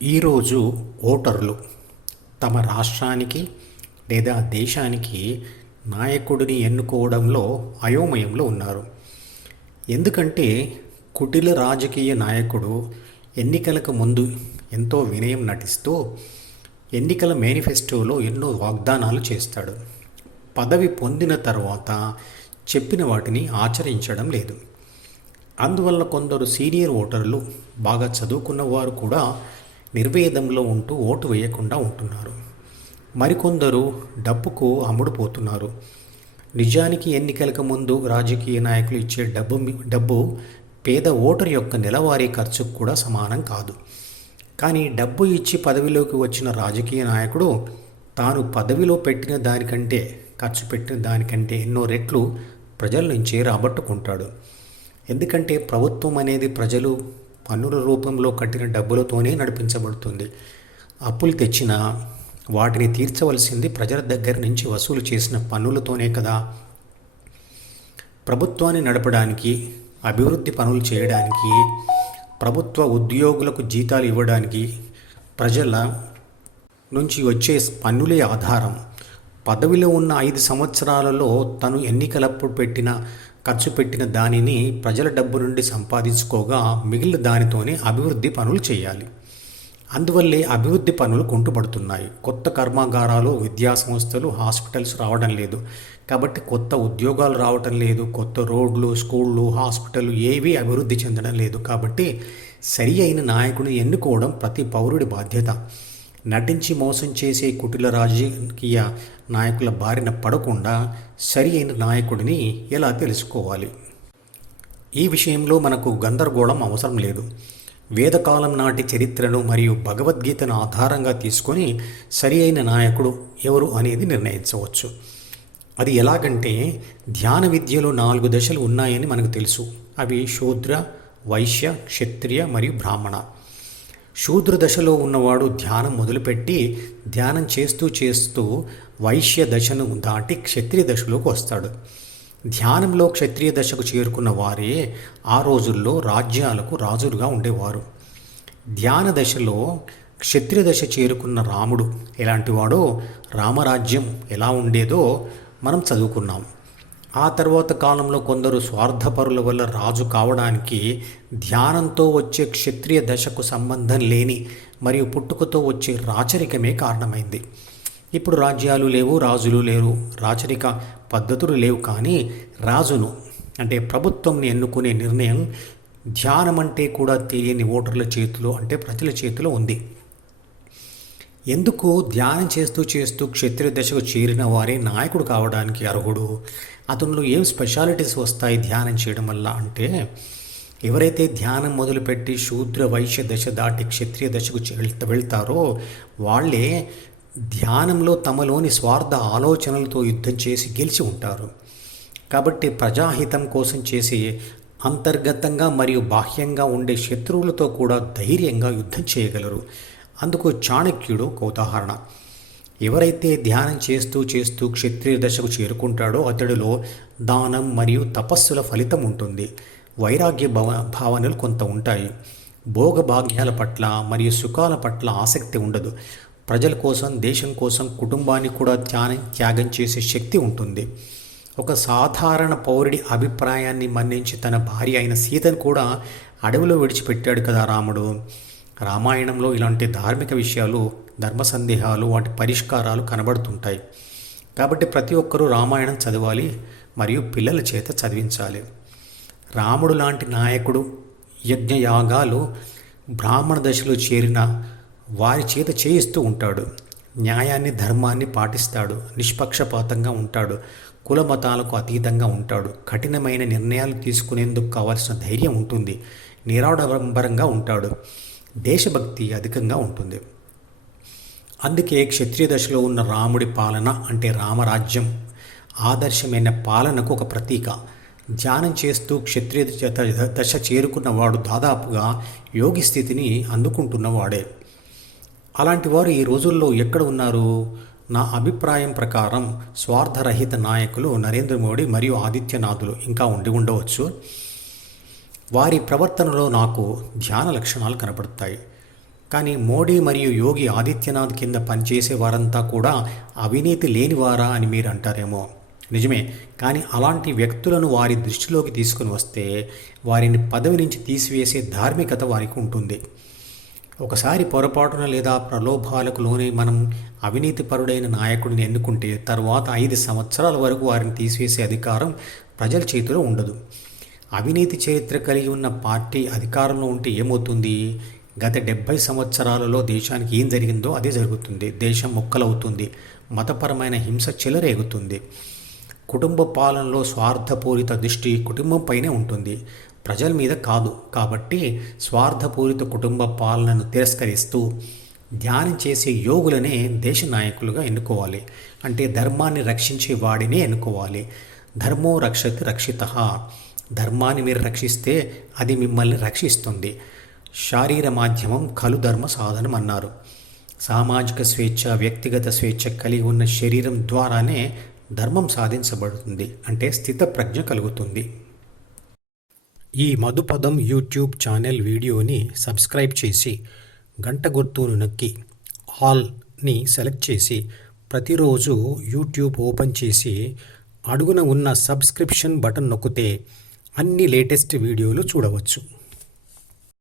ఈరోజు ఓటర్లు తమ రాష్ట్రానికి లేదా దేశానికి నాయకుడిని ఎన్నుకోవడంలో అయోమయంలో ఉన్నారు. ఎందుకంటే కుటిల రాజకీయ నాయకుడు ఎన్నికలకు ముందు ఎంతో వినయం నటిస్తూ ఎన్నికల మేనిఫెస్టోలో ఎన్నో వాగ్దానాలు చేస్తాడు. పదవి పొందిన తర్వాత చెప్పిన వాటిని ఆచరించడం లేదు. అందువల్ల కొందరు సీనియర్ ఓటర్లు, బాగా చదువుకున్న వారు కూడా నిర్వేదంలో ఉంటూ ఓటు వేయకుండా ఉంటున్నారు. మరికొందరు డబ్బుకు అమ్ముడుపోతున్నారు. నిజానికి ఎన్నికలకు ముందు రాజకీయ నాయకులు ఇచ్చే డబ్బు పేద ఓటరు యొక్క నెలవారీ ఖర్చుకు కూడా సమానం కాదు. కానీ డబ్బు ఇచ్చి పదవిలోకి వచ్చిన రాజకీయ నాయకుడు తాను పదవిలో పెట్టిన దానికంటే, ఖర్చు పెట్టిన దానికంటే ఎన్నో రెట్లు ప్రజల నుంచే రాబట్టుకుంటాడు. ఎందుకంటే ప్రభుత్వం అనేది ప్రజలు పన్నుల రూపంలో కట్టిన డబ్బులతోనే నడిపించబడుతుంది. అప్పులు తెచ్చినా వాటిని తీర్చవలసింది ప్రజల దగ్గర నుంచి వసూలు చేసిన పన్నులతోనే కదా. ప్రభుత్వాన్ని నడపడానికి, అభివృద్ధి పనులు చేయడానికి, ప్రభుత్వ ఉద్యోగులకు జీతాలు ఇవ్వడానికి ప్రజల నుంచి వచ్చే పన్నులే ఆధారం. పదవిలో ఉన్న 5 సంవత్సరాలలో తను ఎన్నికలప్పుడు ఖర్చు పెట్టిన దానిని ప్రజల డబ్బు నుండి సంపాదించుకోగా మిగిలిన దానితోనే అభివృద్ధి పనులు చేయాలి. అందువల్లే అభివృద్ధి పనులు కుంటుపడుతున్నాయి. కొత్త కర్మాగారాలు, విద్యా సంస్థలు, హాస్పిటల్స్ రావడం లేదు. కాబట్టి కొత్త ఉద్యోగాలు రావటం లేదు. కొత్త రోడ్లు, స్కూళ్ళు, హాస్పిటల్ ఏవీ అభివృద్ధి చెందడం లేదు. కాబట్టి సరి అయిన నాయకుడిని ఎన్నుకోవడం ప్రతి పౌరుడి బాధ్యత. నటించి మోసం చేసే కుటిల రాజకీయ నాయకుల బారిన పడకుండా సరి అయిన నాయకుడిని ఎలా తెలుసుకోవాలి? ఈ విషయంలో మనకు గందరగోళం అవసరం లేదు. వేదకాలం నాటి చరిత్రను మరియు భగవద్గీతను ఆధారంగా తీసుకొని సరి అయిన నాయకుడు ఎవరు అనేది నిర్ణయించవచ్చు. అది ఎలాగంటే, ధ్యాన విద్యలో 4 దశలు ఉన్నాయని మనకు తెలుసు. అవి శూద్ర, వైశ్య, క్షత్రియ మరియు బ్రాహ్మణ. శూద్ర దశలో ఉన్నవాడు ధ్యానం మొదలుపెట్టి ధ్యానం చేస్తూ వైశ్య దశను దాటి క్షత్రియ దశలోకి వస్తాడు. ధ్యానంలో క్షత్రియ దశకు చేరుకున్న వారే ఆ రోజుల్లో రాజ్యాలకు రాజులుగా ఉండేవారు. ధ్యాన దశలో క్షత్రియ దశ చేరుకున్న రాముడు ఎలాంటివాడో, రామరాజ్యం ఎలా ఉండేదో మనం చదువుకున్నాం. ఆ తర్వాత కాలంలో కొందరు స్వార్థపరుల వల్ల రాజు కావడానికి ధ్యానంతో వచ్చే క్షత్రియ దశకు సంబంధం లేని మరియు పుట్టుకతో వచ్చే రాచరికమే కారణమైంది. ఇప్పుడు రాజ్యాలు లేవు, రాజులు లేరు, రాచరిక పద్ధతులు లేవు. కానీ రాజును అంటే ప్రభుత్వంని ఎన్నుకునే నిర్ణయం ధ్యానం అంటే కూడా తెలియని ఓటర్ల చేతిలో, అంటే ప్రజల చేతిలో ఉంది. ఎందుకు ధ్యానం చేస్తూ క్షత్రియ దశకు చేరిన వారే నాయకుడు కావడానికి అర్హుడు? అతనిలో ఏం స్పెషాలిటీస్ వస్తాయి ధ్యానం చేయడం వల్ల అంటే, ఎవరైతే ధ్యానం మొదలుపెట్టి శూద్ర, వైశ్య దశ దాటి క్షత్రియ దశకు వెళ్తారో వాళ్ళే ధ్యానంలో తమలోని స్వార్థ ఆలోచనలతో యుద్ధం చేసి గెలిచి ఉంటారు. కాబట్టి ప్రజాహితం కోసం చేసి అంతర్గతంగా మరియు బాహ్యంగా ఉండే శత్రువులతో కూడా ధైర్యంగా యుద్ధం చేయగలరు. అందుకు చాణక్యుడు ఒక ఉదాహరణ. ఎవరైతే ధ్యానం చేస్తూ క్షత్రియ దశకు చేరుకుంటాడో అతడిలో దానం మరియు తపస్సుల ఫలితం ఉంటుంది. వైరాగ్య భావనలు కొంత ఉంటాయి. భోగభాగ్యాల పట్ల మరియు సుఖాల పట్ల ఆసక్తి ఉండదు. ప్రజల కోసం, దేశం కోసం, కుటుంబాన్ని కూడా త్యాగం చేసే శక్తి ఉంటుంది. ఒక సాధారణ పౌరుడి అభిప్రాయాన్ని మన్నించి తన భార్య అయిన సీతను కూడా అడవిలో విడిచిపెట్టాడు కదా రాముడు. రామాయణంలో ఇలాంటి ధార్మిక విషయాలు, ధర్మ సందేహాలు, వాటి పరిష్కారాలు కనబడుతుంటాయి. కాబట్టి ప్రతి ఒక్కరూ రామాయణం చదవాలి మరియు పిల్లల చేత చదివించాలి. రాముడు లాంటి నాయకుడు యజ్ఞయాగాలు బ్రాహ్మణ దశలో చేరిన వారి చేత చేయిస్తూ ఉంటాడు. న్యాయాన్ని, ధర్మాన్ని పాటిస్తాడు. నిష్పక్షపాతంగా ఉంటాడు. కుల మతాలకు అతీతంగా ఉంటాడు. కఠినమైన నిర్ణయాలు తీసుకునేందుకు కావాల్సిన ధైర్యం ఉంటుంది. నిరాడంబరంగా ఉంటాడు. దేశభక్తి అధికంగా ఉంటుంది. అందుకే క్షత్రియ దశలో ఉన్న రాముడి పాలన అంటే రామరాజ్యం ఆదర్శమైన పాలనకు ఒక ప్రతీక. ధ్యానం చేస్తూ క్షత్రియ దశ చేరుకున్నవాడు దాదాపుగా యోగి స్థితిని అందుకుంటున్నవాడే. అలాంటి వారు ఈ రోజుల్లో ఎక్కడ ఉన్నారు? నా అభిప్రాయం ప్రకారం స్వార్థరహిత నాయకులు నరేంద్ర మోడీ మరియు ఆదిత్యనాథులు ఇంకా ఉండవచ్చు. వారి ప్రవర్తనలో నాకు ధ్యాన లక్షణాలు కనపడతాయి. కానీ మోడీ మరియు యోగి ఆదిత్యనాథ్ కింద పనిచేసే వారంతా కూడా అవినీతి లేనివారా అని మీరు అంటారేమో. నిజమే, కానీ అలాంటి వ్యక్తులను వారి దృష్టిలోకి తీసుకుని వస్తే వారిని పదవి నుంచి తీసివేసే ధార్మికత వారికి ఉంటుంది. ఒకసారి పొరపాటున లేదా ప్రలోభాలకు లోనే మనం అవినీతిపరుడైన నాయకుడిని ఎన్నుకుంటే తర్వాత 5 సంవత్సరాల వరకు వారిని తీసివేసే అధికారం ప్రజల చేతిలో ఉండదు. అవినీతి చరిత్ర కలిగి ఉన్న పార్టీ అధికారంలో ఉంటే ఏమవుతుంది? గత 70 సంవత్సరాలలో దేశానికి ఏం జరిగిందో అదే జరుగుతుంది. దేశం మొక్కలవుతుంది. మతపరమైన హింస చెలరేగుతుంది. కుటుంబ పాలనలో స్వార్థపూరిత దృష్టి కుటుంబంపైనే ఉంటుంది, ప్రజల మీద కాదు. కాబట్టి స్వార్థపూరిత కుటుంబ పాలనను తిరస్కరిస్తూ ధ్యానం చేసే యోగులనే దేశ నాయకులుగా ఎన్నుకోవాలి. అంటే ధర్మాన్ని రక్షించే వాడినే ఎన్నుకోవాలి. ధర్మో రక్షతి రక్షితః. ధర్మాన్ని మీరు రక్షిస్తే అది మిమ్మల్ని రక్షిస్తుంది. శారీర మాధ్యమం ఖలు ధర్మ సాధనం అన్నారు. సామాజిక స్వేచ్ఛ, వ్యక్తిగత స్వేచ్ఛ కలిగి ఉన్న శరీరం ద్వారానే ధర్మం సాధించబడుతుంది. అంటే స్థితప్రజ్ఞ కలుగుతుంది. ఈ మధుపదం యూట్యూబ్ ఛానల్ వీడియోని సబ్స్క్రైబ్ చేసి గంట గుర్తును నొక్కి ఆల్ని సెలెక్ట్ చేసి ప్రతిరోజు యూట్యూబ్ ఓపెన్ చేసి అడుగున ఉన్న సబ్స్క్రిప్షన్ బటన్ నొక్కితే అన్ని లేటెస్ట్ వీడియోలు చూడవచ్చు.